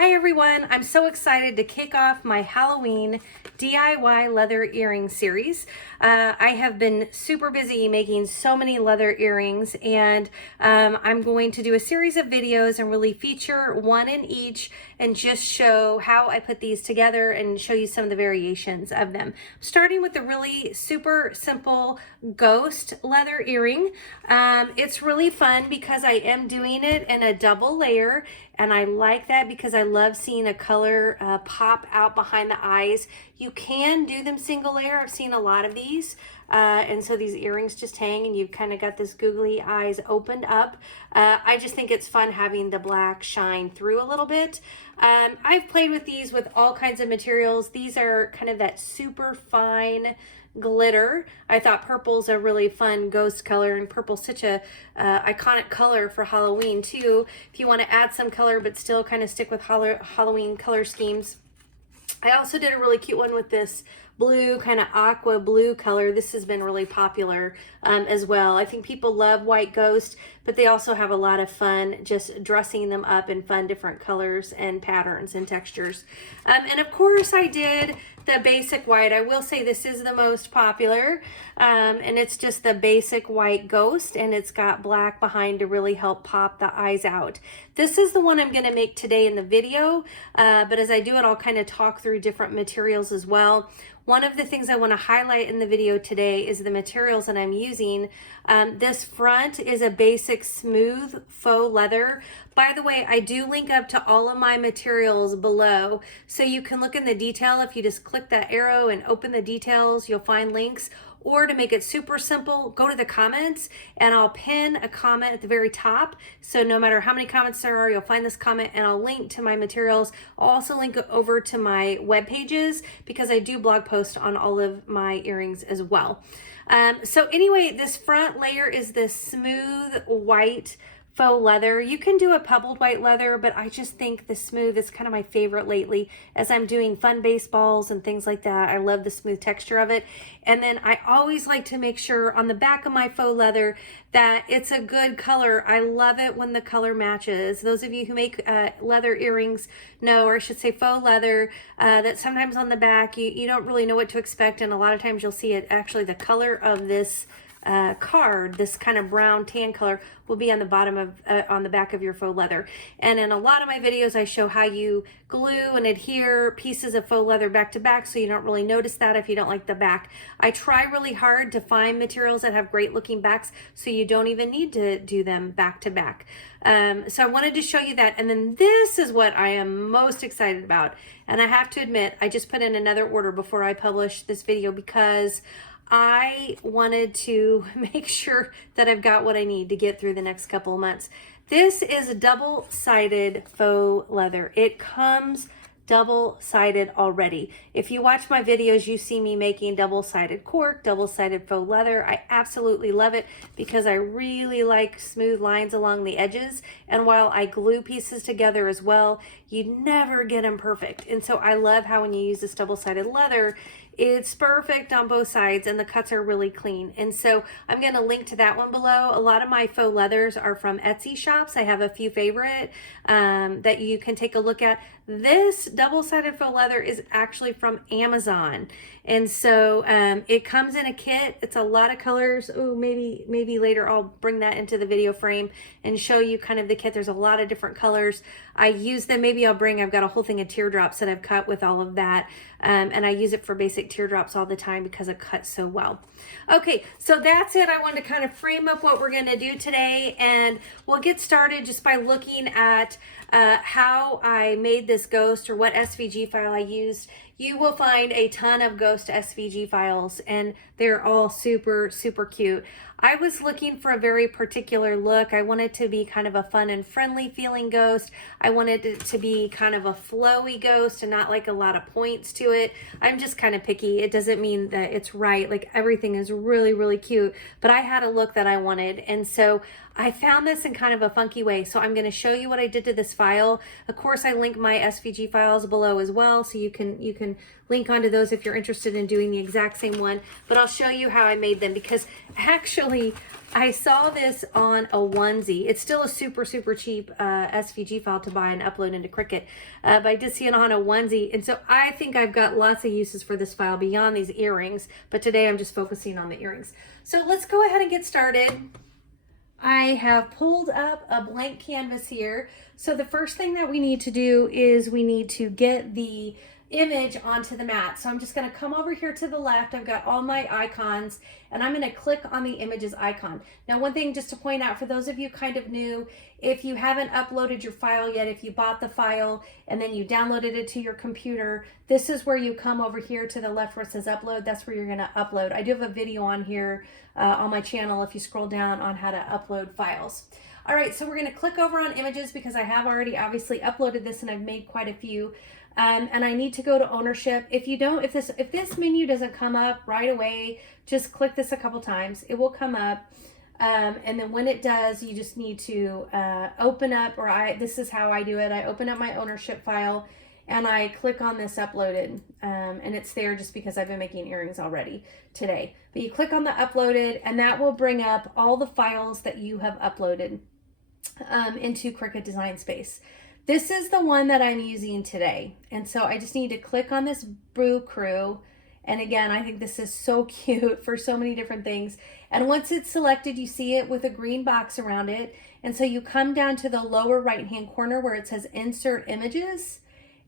Hi everyone, I'm so excited to kick off my Halloween DIY leather earring series. I have been super busy making so many leather earrings, and I'm going to do a series of videos and really feature one in each and just show how I put these together and show you some of the variations of them. Starting with the really super simple ghost leather earring. It's really fun because I am doing it in a double layer, and I like that because I love seeing a color pop out behind the eyes. You can do them single layer. I've seen a lot of these. And so these earrings just hang and you've kind of got this googly eyes opened up. I just think it's fun having the black shine through a little bit. I've played with these with all kinds of materials. These are kind of that super fine glitter. I thought purple's a really fun ghost color, and purple's such a iconic color for Halloween too. If you want to add some color but still kind of stick with Halloween color schemes. I also did a really cute one with this blue, kind of aqua blue color. This has been really popular as well. I think people love white ghost, but they also have a lot of fun just dressing them up in fun different colors and patterns and textures. And of course I did the basic white. I will say this is the most popular, and it's just the basic white ghost, and it's got black behind to really help pop the eyes out. This is the one I'm going to make today in the video, but as I do it, I'll kind of talk through different materials as well. One of the things I want to highlight in the video today is the materials that I'm using. This front is a basic smooth faux leather. By the way, I do link up to all of my materials below, so you can look in the detail. If you just click that arrow and open the details, you'll find links. Or to make it super simple, go to the comments and I'll pin a comment at the very top. So no matter how many comments there are, you'll find this comment, and I'll link to my materials. I'll also link over to my web pages because I do blog post on all of my earrings as well. So anyway, this front layer is this smooth white faux leather. You can do a pebbled white leather, but I just think the smooth is kind of my favorite lately as I'm doing fun baseballs and things like that. I love the smooth texture of it. And then I always like to make sure on the back of my faux leather that it's a good color. I love it when the color matches. Those of you who make leather earrings know, or I should say faux leather, that sometimes on the back you don't really know what to expect, and a lot of times you'll see it actually the color of this card, this kind of brown tan color, will be on the bottom of on the back of your faux leather. And in a lot of my videos I show how you glue and adhere pieces of faux leather back to back, so you don't really notice that if you don't like the back. I try really hard to find materials that have great looking backs so you don't even need to do them back to back. So I wanted to show you that. And then this is what I am most excited about, and I have to admit I just put in another order before I published this video because I wanted to make sure that I've got what I need to get through the next couple of months. This is a double-sided faux leather. It comes double-sided already. If you watch my videos, you see me making double-sided cork, double-sided faux leather. I absolutely love it because I really like smooth lines along the edges. And while I glue pieces together as well, you never get them perfect. And so I love how when you use this double-sided leather, it's perfect on both sides and the cuts are really clean. And so I'm going to link to that one below. A lot of my faux leathers are from Etsy shops. I have a few favorite that you can take a look at. This double-sided faux leather is actually from Amazon. And so it comes in a kit. It's a lot of colors. Oh, maybe later I'll bring that into the video frame and show you kind of the kit. There's a lot of different colors. I use them. Maybe I've got a whole thing of teardrops that I've cut with all of that. And I use it for basic teardrops all the time because it cuts so well. Okay, so that's it. I wanted to kind of frame up what we're going to do today, and we'll get started just by looking at how I made this ghost, or what SVG file I used. You will find a ton of ghost SVG files, and they're all super, super cute. I was looking for a very particular look. I wanted to be kind of a fun and friendly feeling ghost. I wanted it to be kind of a flowy ghost and not like a lot of points to it. I'm just kind of picky. It doesn't mean that it's right. Like, everything is really, really cute, but I had a look that I wanted. And so I found this in kind of a funky way, so I'm going to show you what I did to this file. Of course, I link my SVG files below as well, so you can link onto those if you're interested in doing the exact same one. But I'll show you how I made them, because actually I saw this on a onesie. It's still a super cheap SVG file to buy and upload into Cricut, but I did see it on a onesie, and so I think I've got lots of uses for this file beyond these earrings. But today I'm just focusing on the earrings. So let's go ahead and get started. I have pulled up a blank canvas here. So the first thing that we need to do is we need to get the image onto the mat. So I'm just going to come over here to the left. I've got all my icons, and I'm going to click on the images icon. Now, one thing just to point out for those of you kind of new, if you haven't uploaded your file yet, if you bought the file and then you downloaded it to your computer, this is where you come over here to the left where it says upload. That's where you're going to upload. I do have a video on here on my channel if you scroll down on how to upload files. All right, so we're going to click over on images because I have already obviously uploaded this and I've made quite a few. And I need to go to ownership. If this menu doesn't come up right away, just click this a couple times. It will come up. And then when it does, you just need to open up, this is how I do it. I open up my ownership file and I click on this uploaded. And it's there just because I've been making earrings already today. But you click on the uploaded and that will bring up all the files that you have uploaded into Cricut Design Space. This is the one that I'm using today. And so I just need to click on this Brew Crew. And again, I think this is so cute for so many different things. And once it's selected, you see it with a green box around it. And so you come down to the lower right-hand corner where it says Insert Images,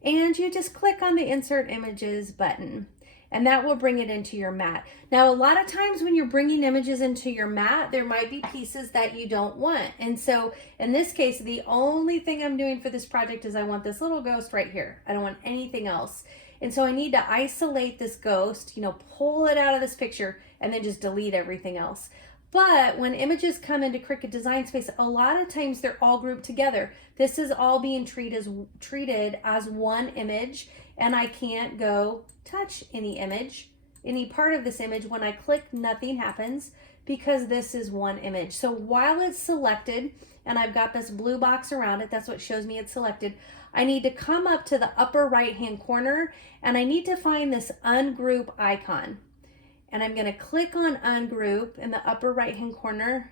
and you just click on the Insert Images button. And that will bring it into your mat. Now, a lot of times when you're bringing images into your mat, there might be pieces that you don't want. And so in this case, the only thing I'm doing for this project is I want this little ghost right here. I don't want anything else. And so I need to isolate this ghost, pull it out of this picture and then just delete everything else. But when images come into Cricut Design Space, a lot of times they're all grouped together. This is all being treated as one image, and I can't go touch any part of this image. When I click, nothing happens because this is one image. So while it's selected, and I've got this blue box around it, that's what shows me it's selected, I need to come up to the upper right-hand corner, and I need to find this ungroup icon. And I'm going to click on ungroup in the upper right-hand corner.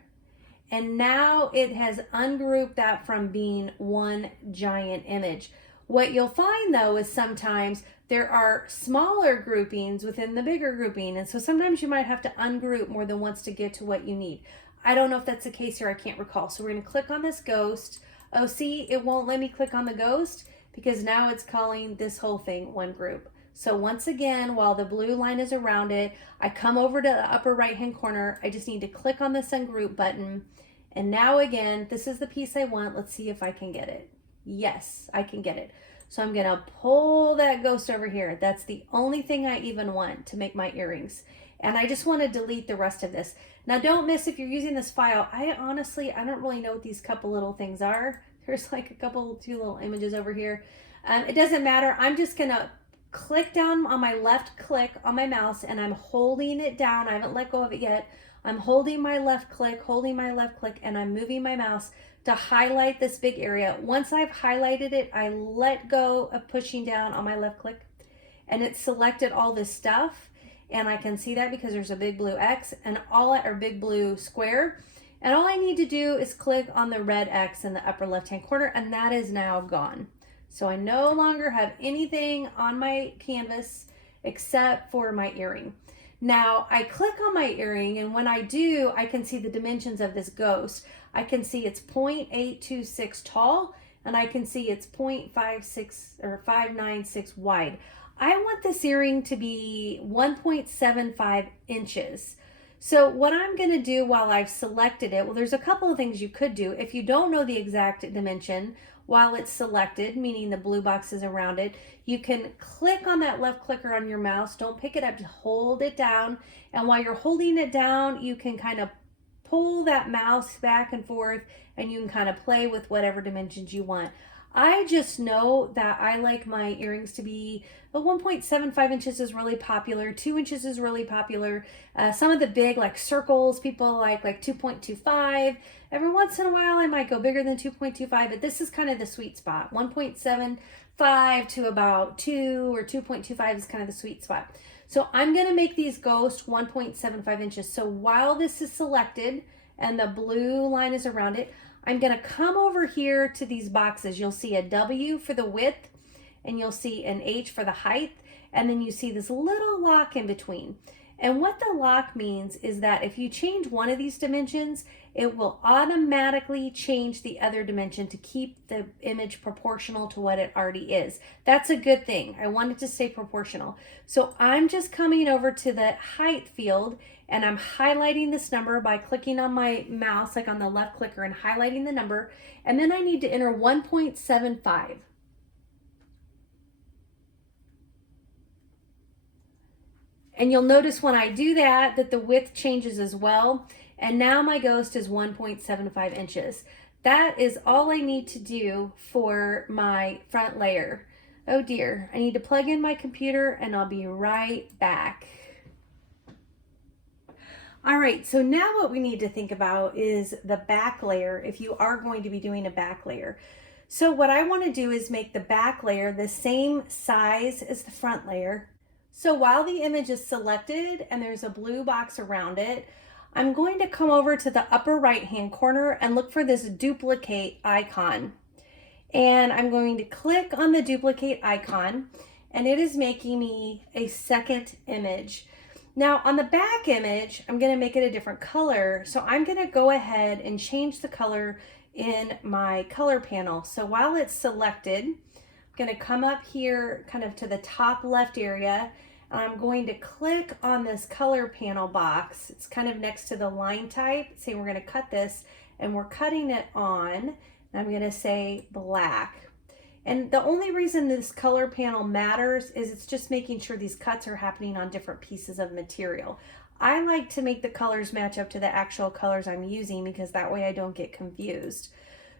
And now it has ungrouped that from being one giant image. What you'll find though is sometimes there are smaller groupings within the bigger grouping. And so sometimes you might have to ungroup more than once to get to what you need. I don't know if that's the case here. I can't recall. So we're going to click on this ghost. Oh, see, it won't let me click on the ghost because now it's calling this whole thing one group. So once again, while the blue line is around it, I come over to the upper right-hand corner. I just need to click on this ungroup button. And now again, this is the piece I want. Let's see if I can get it. Yes, I can get it. So I'm gonna pull that ghost over here. That's the only thing I even want to make my earrings. And I just wanna delete the rest of this. Now don't miss, if you're using this file, I don't really know what these couple little things are. There's like two little images over here. It doesn't matter. I'm just gonna click down on my left click on my mouse and I'm holding it down. I haven't let go of it yet. I'm holding my left click, and I'm moving my mouse to highlight this big area. Once I've highlighted it, I let go of pushing down on my left click and it selected all this stuff. And I can see that because there's a big blue X and big blue square. And all I need to do is click on the red X in the upper left-hand corner, and that is now gone. So I no longer have anything on my canvas except for my earring. Now I click on my earring, and when I do, I can see the dimensions of this ghost. I can see it's 0.826 tall, and I can see it's 0.56 or 596 wide. I want this earring to be 1.75 inches. So what I'm going to do while I've selected it, well, there's a couple of things you could do. If you don't know the exact dimension while it's selected, meaning the blue box is around it, you can click on that left clicker on your mouse. Don't pick it up, just hold it down. And while you're holding it down, you can kind of pull that mouse back and forth, and you can kind of play with whatever dimensions you want. I just know that I like my earrings to be, the 1.75 inches is really popular. 2 inches is really popular. Some of the big like circles, people like 2.25. Every once in a while I might go bigger than 2.25, but this is kind of the sweet spot. 1.75 to about 2 or 2.25 is kind of the sweet spot. So I'm gonna make these ghost 1.75 inches. So while this is selected and the blue line is around it, I'm gonna come over here to these boxes. You'll see a W for the width, and you'll see an H for the height, and then you see this little lock in between. And what the lock means is that if you change one of these dimensions, it will automatically change the other dimension to keep the image proportional to what it already is. That's a good thing. I want it to stay proportional. So I'm just coming over to the height field, and I'm highlighting this number by clicking on my mouse, like on the left clicker, and highlighting the number. And then I need to enter 1.75. And you'll notice when I do that, that the width changes as well. And now my ghost is 1.75 inches. That is all I need to do for my front layer. Oh dear, I need to plug in my computer and I'll be right back. All right, so now what we need to think about is the back layer if you are going to be doing a back layer. So what I want to do is make the back layer the same size as the front layer. So while the image is selected and there's a blue box around it, I'm going to come over to the upper right hand corner and look for this duplicate icon. And I'm going to click on the duplicate icon, and it is making me a second image. Now on the back image, I'm going to make it a different color. So I'm going to go ahead and change the color in my color panel. So while it's selected, I'm going to come up here kind of to the top left area. I'm going to click on this color panel box. It's kind of next to the line type. Say we're going to cut this, and we're cutting it on. I'm going to say black. And the only reason this color panel matters is it's just making sure these cuts are happening on different pieces of material. I like to make the colors match up to the actual colors I'm using because that way I don't get confused.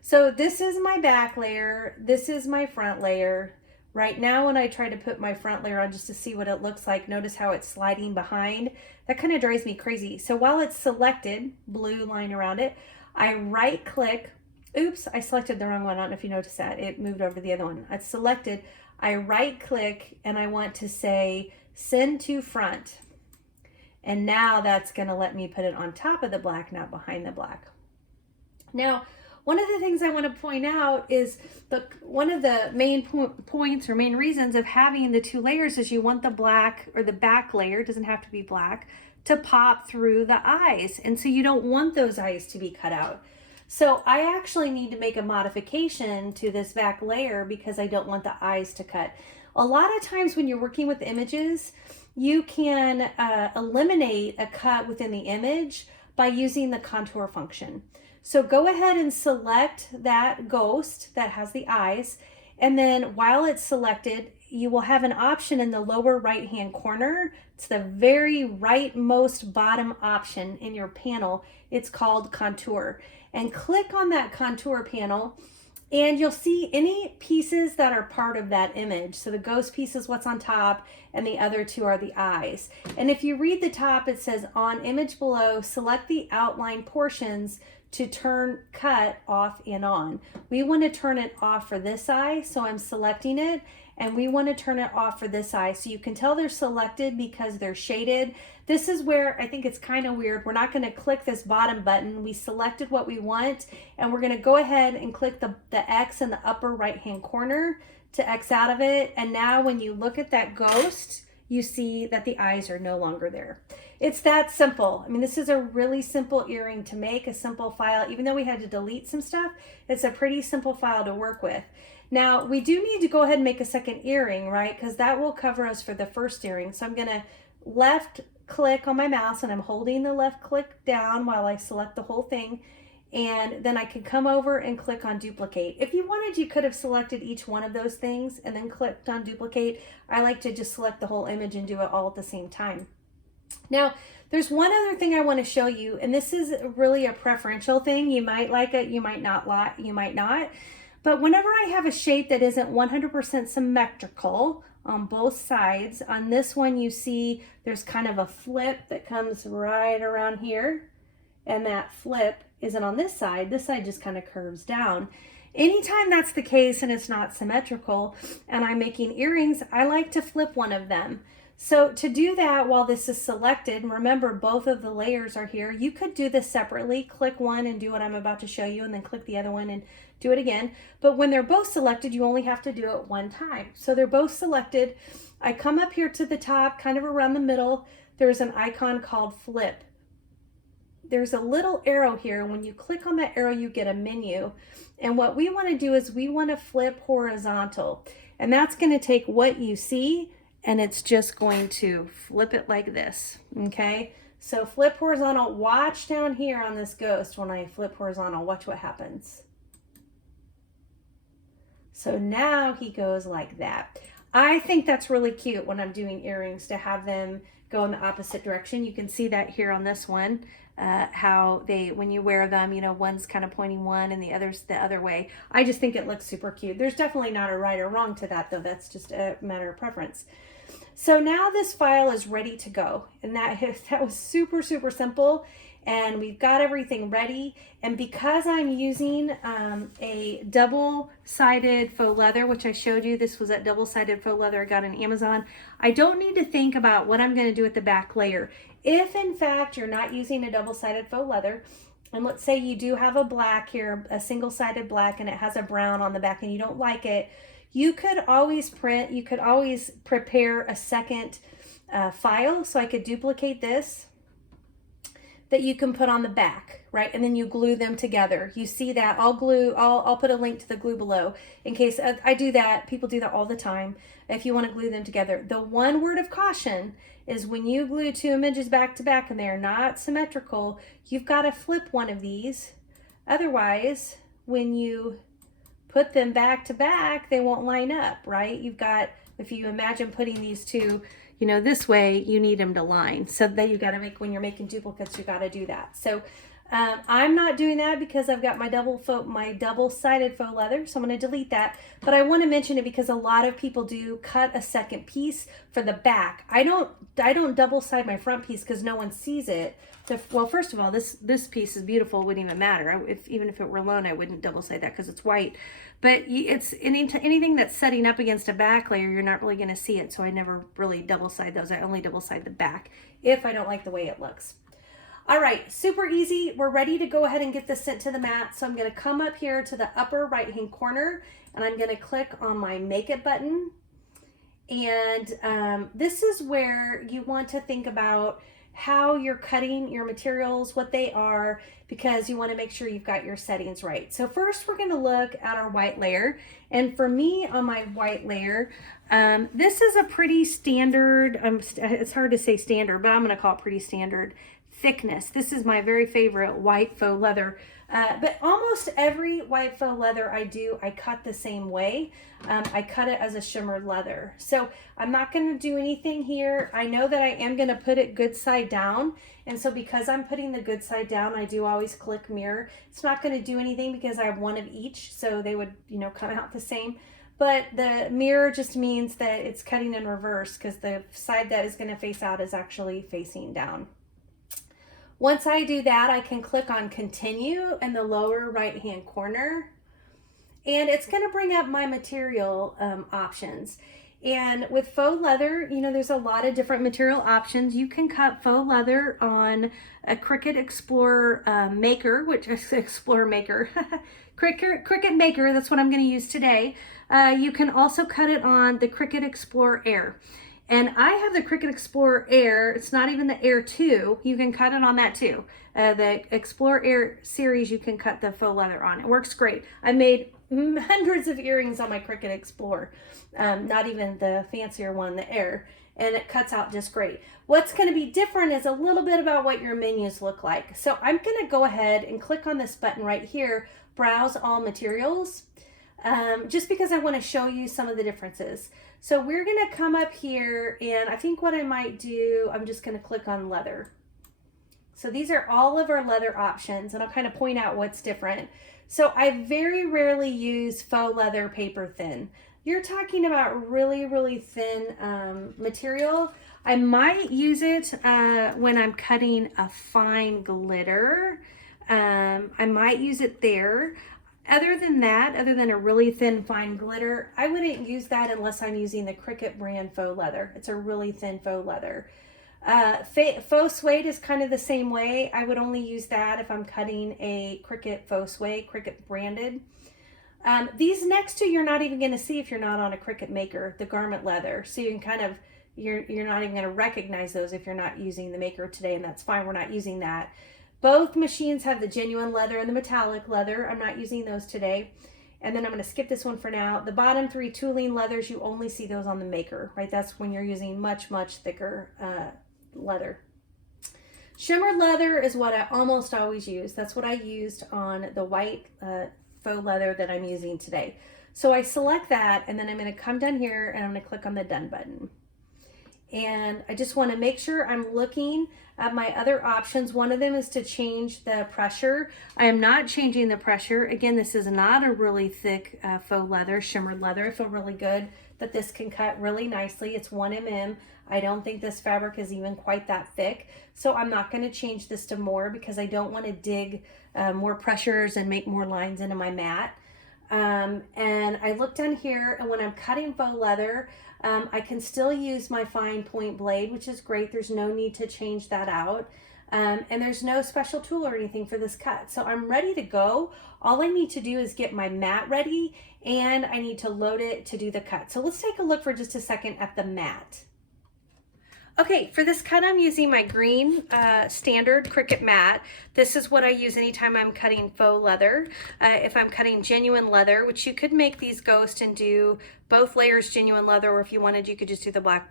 So this is my back layer. This is my front layer. Right now when I try to put my front layer on just to see what it looks like, notice how it's sliding behind. That kind of drives me crazy. So while it's selected, blue line around it, I right click. Oops, I selected the wrong one. I don't know if you noticed that. It moved over to the other one. It's selected. I right click and I want to say send to front. And now that's going to let me put it on top of the black, not behind the black. Now, one of the things I want to point out is one of the main points or main reasons of having the two layers is you want the black or the back layer, it doesn't have to be black, to pop through the eyes. And so you don't want those eyes to be cut out. So I actually need to make a modification to this back layer because I don't want the eyes to cut. A lot of times when you're working with images, you can eliminate a cut within the image by using the contour function. So go ahead and select that ghost that has the eyes, and then while it's selected, you will have an option in the lower right hand corner. It's the very rightmost bottom option in your panel. It's called contour. And click on that contour panel and you'll see any pieces that are part of that image. So the ghost piece is what's on top and the other two are the eyes. And if you read the top, it says on image below, select the outline portions to turn cut off and on. We want to turn it off for this eye, so I'm selecting it, and we want to turn it off for this eye. So you can tell they're selected because they're shaded. This is where I think it's kind of weird. We're not going to click this bottom button. We selected what we want, and we're going to go ahead and click the X in the upper right hand corner to X out of it. And now when you look at that ghost, you see that the eyes are no longer there. It's that simple. I mean, this is a really simple earring to make, a simple file. Even though we had to delete some stuff, it's a pretty simple file to work with. Now, we do need to go ahead and make a second earring, right? Because that will cover us for the first earring. So I'm going to left click on my mouse, and I'm holding the left click down while I select the whole thing. And then I can come over and click on duplicate. If you wanted, you could have selected each one of those things and then clicked on duplicate. I like to just select the whole image and do it all at the same time. Now, there's one other thing I want to show you, and this is really a preferential thing. You might like it, you might not. But whenever I have a shape that isn't 100% symmetrical on both sides, on this one you see there's kind of a flip that comes right around here, and that flip isn't on this side just kind of curves down. Anytime that's the case and it's not symmetrical and I'm making earrings, I like to flip one of them. So to do that while this is selected, and remember both of the layers are here, you could do this separately, click one and do what I'm about to show you, and then click the other one and do it again. But when they're both selected, you only have to do it one time. So they're both selected. I come up here to the top, kind of around the middle, there's an icon called flip. There's a little arrow here. When you click on that arrow, you get a menu. And what we want to do is we want to flip horizontal. And that's going to take what you see and it's just going to flip it like this. Okay? So flip horizontal. Watch down here on this ghost when I flip horizontal. Watch what happens. So now he goes like that. I think that's really cute when I'm doing earrings to have them go in the opposite direction. You can see that here on this one. How they, when you wear them, you know, one's kind of pointing one and the other's the other way. I just think it looks super cute. There's definitely not a right or wrong to that though. That's just a matter of preference. So now this file is ready to go. And that was super, super simple. And we've got everything ready. And because I'm using a double-sided faux leather, which I showed you, this was that double-sided faux leather I got on Amazon, I don't need to think about what I'm going to do with the back layer. If in fact you're not using a double-sided faux leather, and let's say you do have a black here, a single-sided black, and it has a brown on the back and you don't like it, you could always print, you could always prepare a second file. So I could duplicate this that you can put on the back, right? And then you glue them together. You see that? I'll put a link to the glue below in case I do that. People do that all the time. If you want to glue them together. The one word of caution is when you glue two images back to back and they are not symmetrical, you've got to flip one of these. Otherwise, when you put them back to back, they won't line up, right? You've got, if you imagine putting these two, you know, this way, you need them to line. So that you got to make, when you're making duplicates, you got to do that. So I'm not doing that because I've got my double-sided faux leather. So I'm going to delete that. But I want to mention it because a lot of people do cut a second piece for the back. I don't double-side my front piece because no one sees it. Well, first of all, this piece is beautiful. It wouldn't even matter. Even if it were alone, I wouldn't double-side that because it's white. But it's anything that's setting up against a back layer, you're not really going to see it. So I never really double-side those. I only double-side the back if I don't like the way it looks. All right, super easy. We're ready to go ahead and get this sent to the mat. So I'm going to come up here to the upper right-hand corner, and I'm going to click on my Make It button. And this is where you want to think about how you're cutting your materials, what they are, because you want to make sure you've got your settings right. So first we're going to look at our white layer. And for me on my white layer, this is a pretty standard, it's hard to say standard, but I'm going to call it pretty standard thickness. This is my very favorite white faux leather. But almost every white faux leather I cut the same way. I cut it as a shimmered leather. So I'm not going to do anything here. I know that I am going to put it good side down. And so because I'm putting the good side down, I do always click mirror. It's not going to do anything because I have one of each. So they would, you know, come out the same. But the mirror just means that it's cutting in reverse because the side that is going to face out is actually facing down. Once I do that, I can click on continue in the lower right hand corner, and it's going to bring up my material options. And with faux leather, you know, there's a lot of different material options. You can cut faux leather on a Cricut Explore Maker, which is Explore Maker, Cricut Maker, that's what I'm going to use today. You can also cut it on the Cricut Explore Air. And I have the Cricut Explore Air. It's not even the Air 2. You can cut it on that too. The Explore Air series, you can cut the faux leather on. It works great. I made hundreds of earrings on my Cricut Explore. Not even the fancier one, the Air. And it cuts out just great. What's going to be different is a little bit about what your menus look like. So I'm going to go ahead and click on this button right here, Browse All Materials, just because I want to show you some of the differences. So we're going to come up here, and I think what I might do, I'm just going to click on leather. So these are all of our leather options, and I'll kind of point out what's different. So I very rarely use faux leather paper thin. You're talking about really, really thin material. I might use it when I'm cutting a fine glitter. I might use it there. Other than that, other than a really thin fine glitter, I wouldn't use that unless I'm using the Cricut brand faux leather. It's a really thin faux leather. Faux suede is kind of the same way. I would only use that if I'm cutting a Cricut faux suede, Cricut branded. These next two you're not even going to see if you're not on a Cricut Maker, the garment leather. So you can kind of, you're not even going to recognize those if you're not using the Maker today, and that's fine. We're not using that. Both machines have the genuine leather and the metallic leather. I'm not using those today. And then I'm going to skip this one for now. The bottom three tooling leathers, you only see those on the Maker, right? That's when you're using much, much thicker leather. Shimmered leather is what I almost always use. That's what I used on the white faux leather that I'm using today. So I select that, and then I'm going to come down here and I'm going to click on the done button. And I just want to make sure I'm looking at my other options. One of them is to change the pressure. I am not changing the pressure. Again, this is not a really thick faux leather, shimmered leather. I feel really good that this can cut really nicely. It's 1 mm. I don't think this fabric is even quite that thick. So I'm not going to change this to more because I don't want to dig more pressures and make more lines into my mat. And I look down here, and when I'm cutting faux leather, I can still use my fine point blade, which is great. There's no need to change that out. And there's no special tool or anything for this cut. So I'm ready to go. All I need to do is get my mat ready, and I need to load it to do the cut. So let's take a look for just a second at the mat. Okay, for this cut, I'm using my green standard Cricut mat. This is what I use anytime I'm cutting faux leather. If I'm cutting genuine leather, which you could make these ghost and do both layers genuine leather, or if you wanted, you could just do the back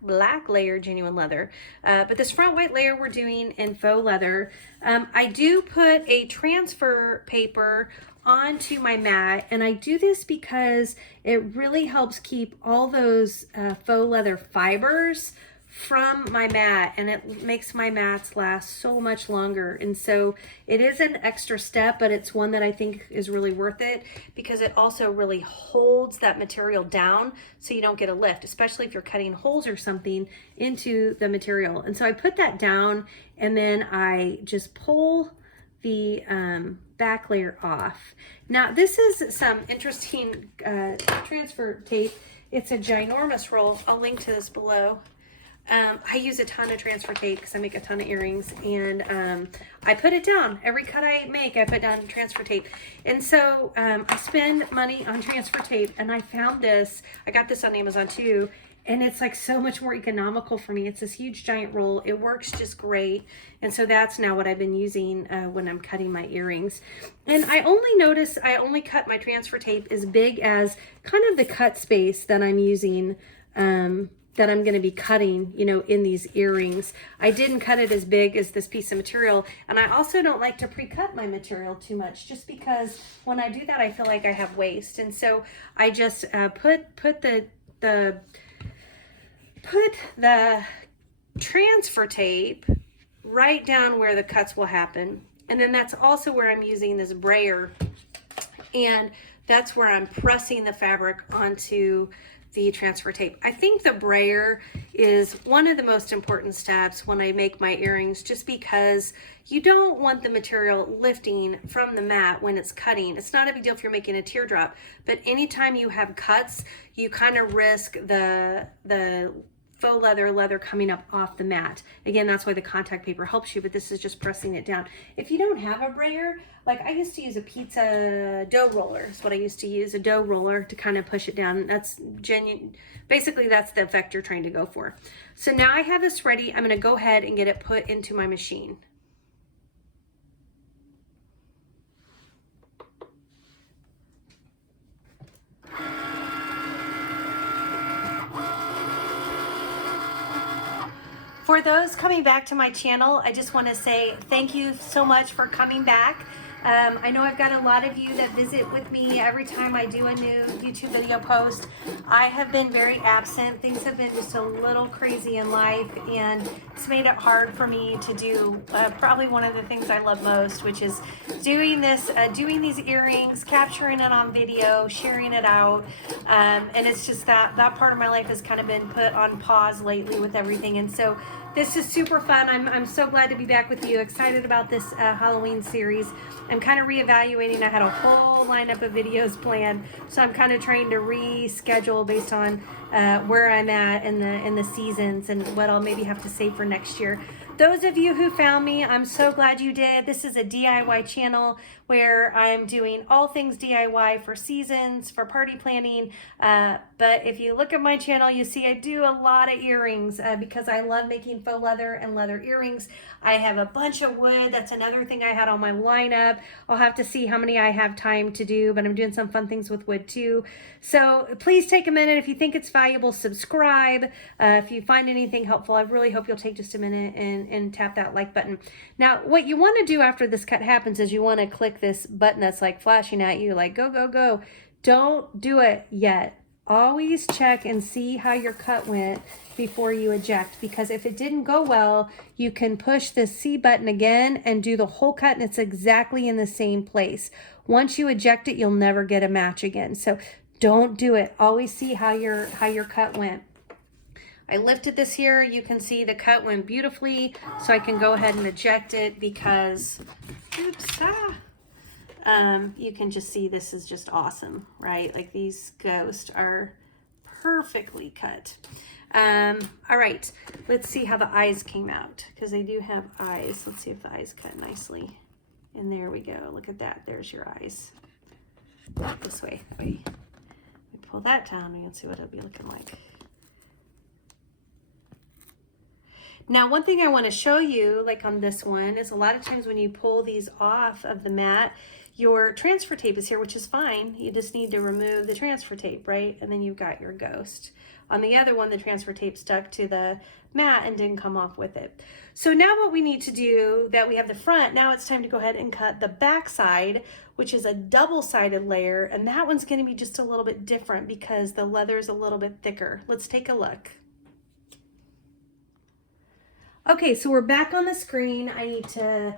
black layer genuine leather. But this front white layer we're doing in faux leather. I do put a transfer paper onto my mat, and I do this because it really helps keep all those faux leather fibers from my mat, and it makes my mats last so much longer. And so it is an extra step, but it's one that I think is really worth it because it also really holds that material down so you don't get a lift, especially if you're cutting holes or something into the material. And so I put that down, and then I just pull the back layer off. Now this is some interesting transfer tape. It's a ginormous roll. I'll link to this below. I use a ton of transfer tape because I make a ton of earrings, and I put it down. Every cut I make, I put down transfer tape. And so I spend money on transfer tape, and I found this. I got this on Amazon too, and it's like so much more economical for me. It's this huge giant roll. It works just great. And so that's now what I've been using when I'm cutting my earrings. And I only cut my transfer tape as big as kind of the cut space that I'm using, that I'm going to be cutting, you know, in these earrings. I didn't cut it as big as this piece of material. And I also don't like to pre-cut my material too much, just because when I do that, I feel like I have waste. And so I just put the transfer tape right down where the cuts will happen. And then that's also where I'm using this brayer, and that's where I'm pressing the fabric onto the transfer tape. I think the brayer is one of the most important steps when I make my earrings, just because you don't want the material lifting from the mat when it's cutting. It's not a big deal if you're making a teardrop, but anytime you have cuts, you kind of risk the faux leather coming up off the mat. Again, that's why the contact paper helps you, but this is just pressing it down. If you don't have a brayer, like I used to use a pizza dough roller, is what I used to use, a dough roller to kind of push it down. That's genuine. Basically, that's the effect you're trying to go for. So now I have this ready. I'm going to go ahead and get it put into my machine. For those coming back to my channel, I just want to say thank you so much for coming back. I know I've got a lot of you that visit with me every time I do a new YouTube video post. I have been very absent. Things have been just a little crazy in life, and it's made it hard for me to do probably one of the things I love most, which is doing these earrings, capturing it on video, sharing it out. And it's just that part of my life has kind of been put on pause lately with everything. And so this is super fun. I'm so glad to be back with you. Excited about this Halloween series. I'm kind of reevaluating. I had a whole lineup of videos planned, so I'm kind of trying to reschedule based on where I'm at in the seasons and what I'll maybe have to save for next year. Those of you who found me, I'm so glad you did. This is a DIY channel where I'm doing all things DIY for seasons, for party planning. But if you look at my channel, you see I do a lot of earrings because I love making faux leather and leather earrings. I have a bunch of wood. That's another thing I had on my lineup. I'll have to see how many I have time to do, but I'm doing some fun things with wood too. So please take a minute. If you think it's valuable, subscribe. If you find anything helpful, I really hope you'll take just a minute and tap that like button. Now, what you want to do after this cut happens is you want to click this button that's like flashing at you, like go, go, go. Don't do it yet. Always check and see how your cut went before you eject, because if it didn't go well, you can push this C button again and do the whole cut, and it's exactly in the same place. Once you eject it, you'll never get a match again. So don't do it. Always see how your cut went. I lifted this here. You can see the cut went beautifully, so I can go ahead and eject it because, oops, you can just see this is just awesome, right? Like these ghosts are perfectly cut. All right, let's see how the eyes came out, because they do have eyes. Let's see if the eyes cut nicely. And there we go. Look at that. There's your eyes. This way. That way. We pull that down. You can see what it'll be looking like. Now, one thing I want to show you, like on this one, is a lot of times when you pull these off of the mat, your transfer tape is here, which is fine. You just need to remove the transfer tape, right? And then you've got your ghost. On the other one, the transfer tape stuck to the mat and didn't come off with it. So now what we need to do, that we have the front, now it's time to go ahead and cut the back side, which is a double-sided layer, and that one's going to be just a little bit different because the leather is a little bit thicker. Let's take a look. Okay, so we're back on the screen. I need to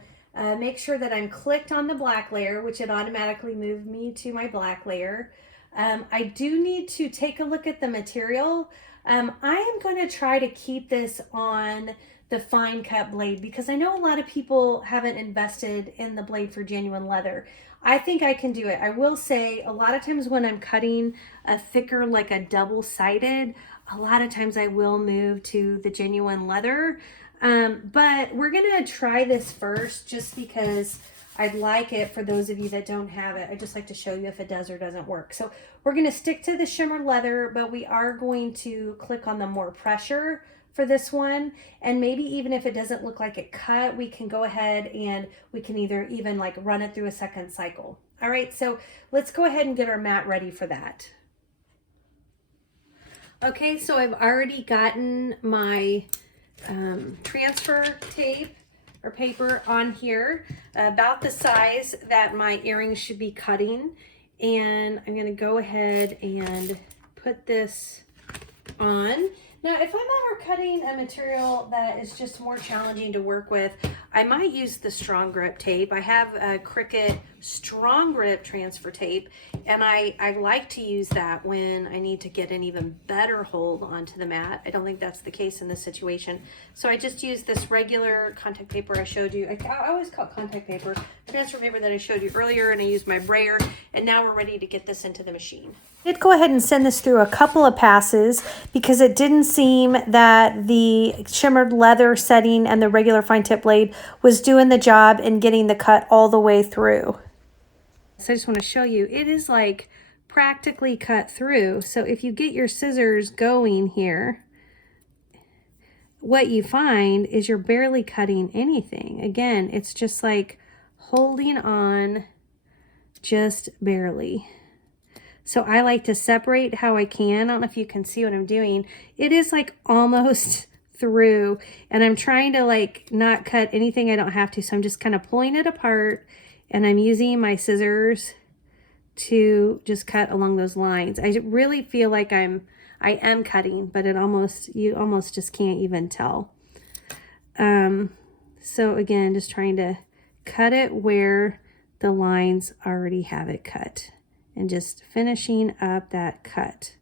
make sure that I'm clicked on the black layer, which it automatically moved me to my black layer. I do need to take a look at the material. I am going to try to keep this on the fine cut blade because I know a lot of people haven't invested in the blade for genuine leather. I think I can do it. I will say a lot of times when I'm cutting a thicker, like a double-sided, a lot of times I will move to the genuine leather. But we're going to try this first just because I'd like it for those of you that don't have it. I'd just like to show you if it does or doesn't work. So we're going to stick to the shimmer leather, but we are going to click on the more pressure for this one. And maybe even if it doesn't look like it cut, we can go ahead and we can either even like run it through a second cycle. All right, so let's go ahead and get our mat ready for that. Okay, so I've already gotten my transfer tape or paper on here about the size that my earrings should be cutting, and I'm going to go ahead and put this on. Now, if I'm ever cutting a material that is just more challenging to work with, I might use the strong grip tape. I have a Cricut strong grip transfer tape, and I like to use that when I need to get an even better hold onto the mat. I don't think that's the case in this situation. So I just use this regular contact paper I showed you. I always call it contact paper, transfer paper that I showed you earlier, and I use my brayer, and now we're ready to get this into the machine. I did go ahead and send this through a couple of passes because it didn't seem that the shimmered leather setting and the regular fine tip blade was doing the job in getting the cut all the way through. So I just want to show you, it is like practically cut through. So if you get your scissors going here, what you find is you're barely cutting anything. Again, it's just like holding on just barely. So I like to separate how I can. I don't know if you can see what I'm doing. It is like almost through, and I'm trying to like not cut anything I don't have to. So I'm just kind of pulling it apart and I'm using my scissors to just cut along those lines. I really feel like I am cutting, but you almost just can't even tell. So again, just trying to cut it where the lines already have it cut and just finishing up that cut.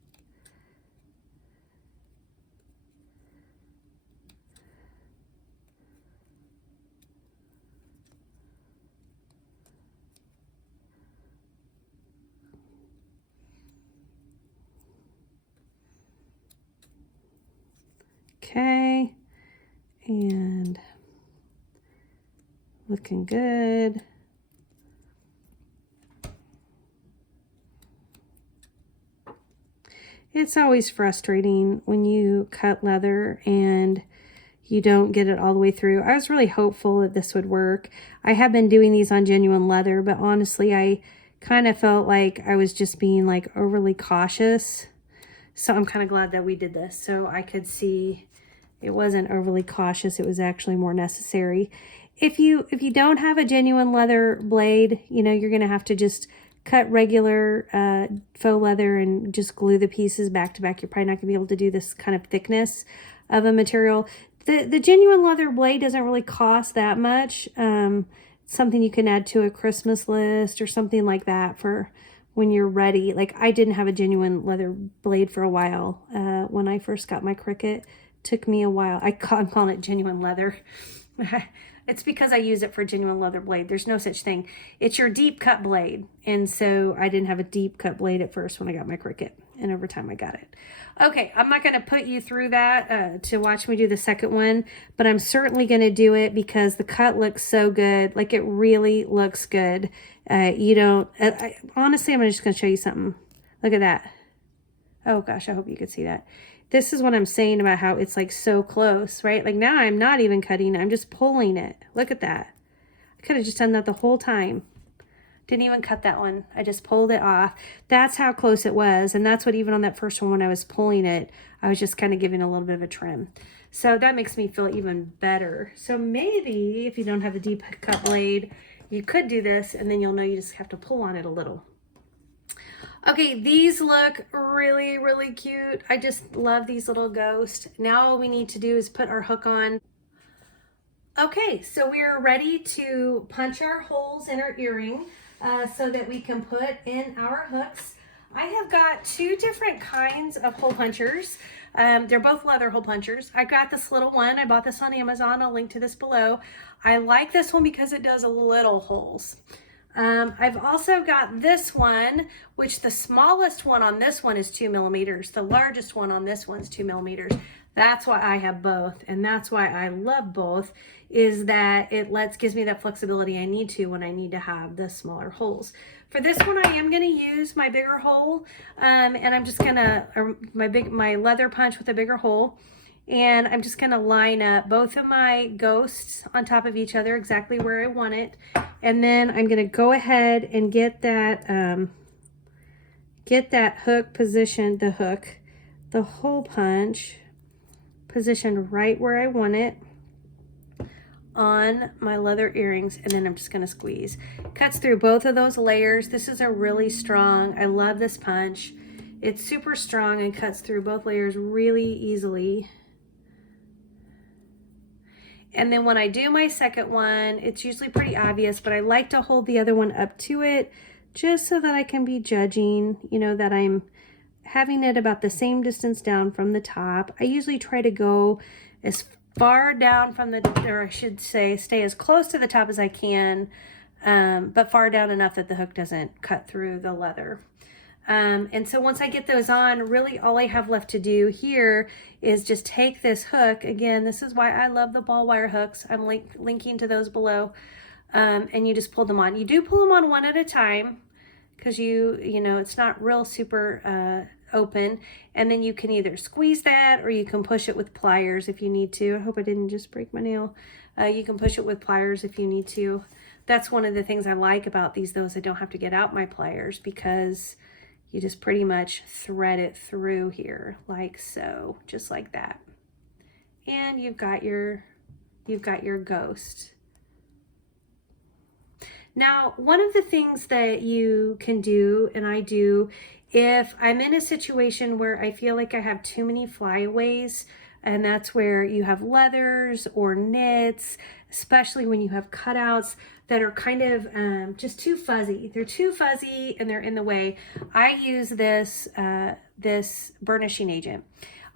Okay, and looking good. It's always frustrating when you cut leather and you don't get it all the way through. I was really hopeful that this would work. I have been doing these on genuine leather, but honestly, I kind of felt like I was just being like overly cautious. So I'm kind of glad that we did this so I could see it wasn't overly cautious. It was actually more necessary. If you don't have a genuine leather blade, you know, you're going to have to just cut regular faux leather and just glue the pieces back to back. You're probably not going to be able to do this kind of thickness of a material. The genuine leather blade doesn't really cost that much. Something you can add to a Christmas list or something like that for when you're ready. Like, I didn't have a genuine leather blade for a while when I first got my Cricut. Took me a while. I'm calling it genuine leather. It's because I use it for a genuine leather blade. There's no such thing. It's your deep cut blade. And so I didn't have a deep cut blade at first when I got my Cricut. And over time I got it. Okay, I'm not going to put you through that to watch me do the second one. But I'm certainly going to do it because the cut looks so good. Like, it really looks good. Honestly, I'm just going to show you something. Look at that. Oh gosh, I hope you could see that. This is what I'm saying about how it's like so close, right? Like, now I'm not even cutting, I'm just pulling it. Look at that. I could have just done that the whole time. Didn't even cut that one. I just pulled it off. That's how close it was. And that's what, even on that first one when I was pulling it, I was just kind of giving a little bit of a trim. So that makes me feel even better. So maybe if you don't have a deep cut blade, you could do this and then you'll know you just have to pull on it a little. Okay, these look really, really cute. I just love these little ghosts. Now all we need to do is put our hook on. Okay, so we're ready to punch our holes in our earring so that we can put in our hooks. I have got two different kinds of hole punchers. They're both leather hole punchers. I got this little one. I bought this on Amazon. I'll link to this below. I like this one because it does little holes. I've also got this one, which the smallest one on this one is 2 millimeters. The largest one on this one's 2 millimeters. That's why I have both, and that's why I love both, is that it gives me that flexibility I need to when I need to have the smaller holes. For this one, I am going to use my bigger hole, and I'm just going to, my leather punch with a bigger hole. And I'm just going to line up both of my ghosts on top of each other exactly where I want it. And then I'm going to go ahead and get that hook positioned, the hole punch positioned right where I want it on my leather earrings. And then I'm just going to squeeze. Cuts through both of those layers. This is a really strong, I love this punch. It's super strong and cuts through both layers really easily. And then when I do my second one, it's usually pretty obvious, but I like to hold the other one up to it just so that I can be judging, you know, that I'm having it about the same distance down from the top. I usually try to go as far down from or I should say, stay as close to the top as I can, but far down enough that the hook doesn't cut through the leather. And so once I get those on, really all I have left to do here is just take this hook. Again, this is why I love the ball wire hooks. I'm linking to those below. And you just pull them on. You do pull them on one at a time because you know, it's not real super open. And then you can either squeeze that or you can push it with pliers if you need to. I hope I didn't just break my nail. You can push it with pliers if you need to. That's one of the things I like about these, though, is I don't have to get out my pliers because you just pretty much thread it through here like so, just like that. And you've got your ghost. Now, one of the things that you can do, and I do, if I'm in a situation where I feel like I have too many flyaways, and that's where you have leathers or knits, especially when you have cutouts that are kind of just too fuzzy. They're too fuzzy and they're in the way. I use this, this burnishing agent.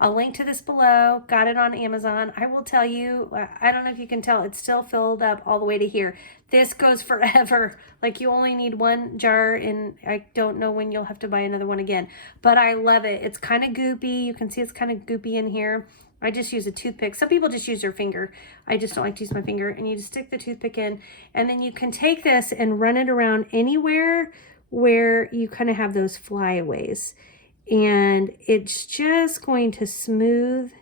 I'll link to this below. Got it on Amazon. I will tell you, I don't know if you can tell, it's still filled up all the way to here. This goes forever. Like, you only need one jar, and I don't know when you'll have to buy another one again. But I love it. It's kind of goopy. You can see it's kind of goopy in here. I just use a toothpick. Some people just use their finger. I just don't like to use my finger. And you just stick the toothpick in, and then you can take this and run it around anywhere where you kind of have those flyaways. And it's just going to smooth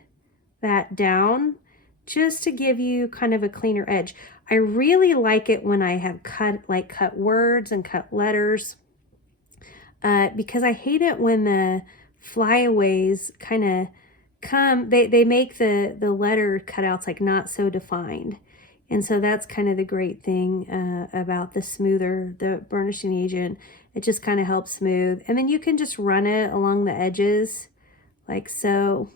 that down just to give you kind of a cleaner edge. I really like it when I have cut words and cut letters, because I hate it when the flyaways kind of come, they make the letter cutouts like not so defined. And so that's kind of the great thing about the burnishing agent. It just kind of helps smooth. And then you can just run it along the edges like so,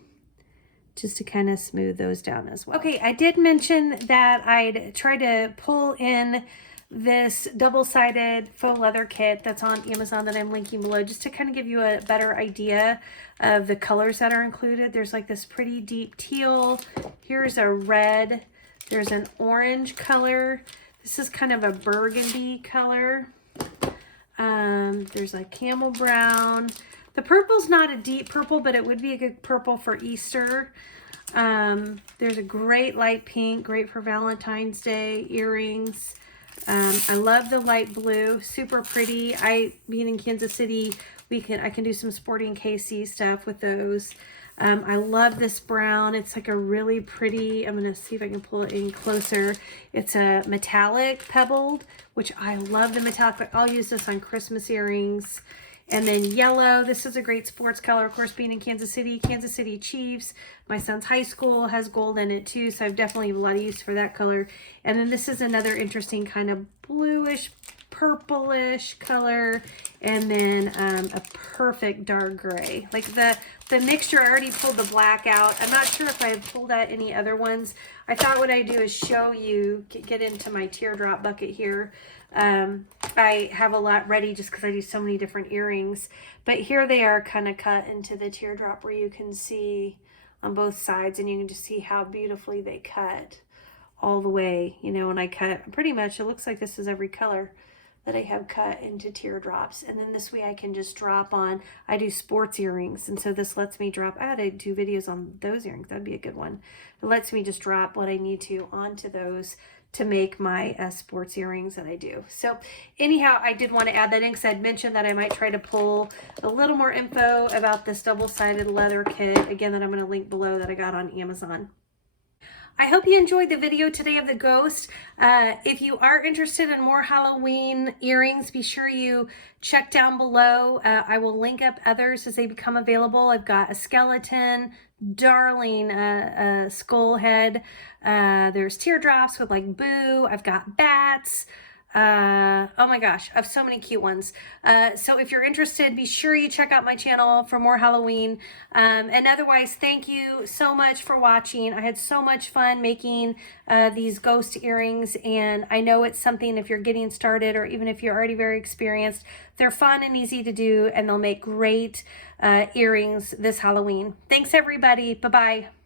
just to kind of smooth those down as well. Okay, I did mention that I'd try to pull in this double-sided faux leather kit that's on Amazon that I'm linking below, just to kind of give you a better idea of the colors that are included. There's like this pretty deep teal. Here's a red. There's an orange color. This is kind of a burgundy color. There's like camel brown. The purple's not a deep purple, but it would be a good purple for Easter. There's a great light pink, great for Valentine's Day earrings. I love the light blue, super pretty. Being in Kansas City, I can do some sporting KC stuff with those. I love this brown. It's like a really pretty, I'm going to see if I can pull it in closer. It's a metallic pebbled, which I love the metallic. I'll use this on Christmas earrings. And then yellow, this is a great sports color. Of course, being in Kansas City Chiefs. My son's high school has gold in it too, so I've definitely a lot of use for that color. And then this is another interesting kind of bluish, purplish color. And then a perfect dark gray. Like the mixture, I already pulled the black out. I'm not sure if I have pulled out any other ones. I thought what I'd do is show you, get into my teardrop bucket here. I have a lot ready just because I do so many different earrings, but here they are kind of cut into the teardrop where you can see on both sides, and you can just see how beautifully they cut all the way, you know, and I cut pretty much, it looks like this is every color that I have cut into teardrops. And then this way I can just drop on, I do sports earrings, and so this lets me drop, I do videos on those earrings, that'd be a good one. It lets me just drop what I need to onto those to make my sports earrings that I do. So anyhow, I did want to add that in because I'd mentioned that I might try to pull a little more info about this double-sided leather kit, again, that I'm going to link below, that I got on Amazon. I hope you enjoyed the video today of the ghost. If you are interested in more Halloween earrings, be sure you check down below. I will link up others as they become available. I've got a skeleton, darling skull head. There's teardrops with like boo. I've got bats. Oh my gosh, I have so many cute ones. So if you're interested, be sure you check out my channel for more Halloween. And otherwise, thank you so much for watching. I had so much fun making these ghost earrings, and I know it's something, if you're getting started or even if you're already very experienced, they're fun and easy to do, and they'll make great earrings this Halloween. Thanks everybody. Bye-bye.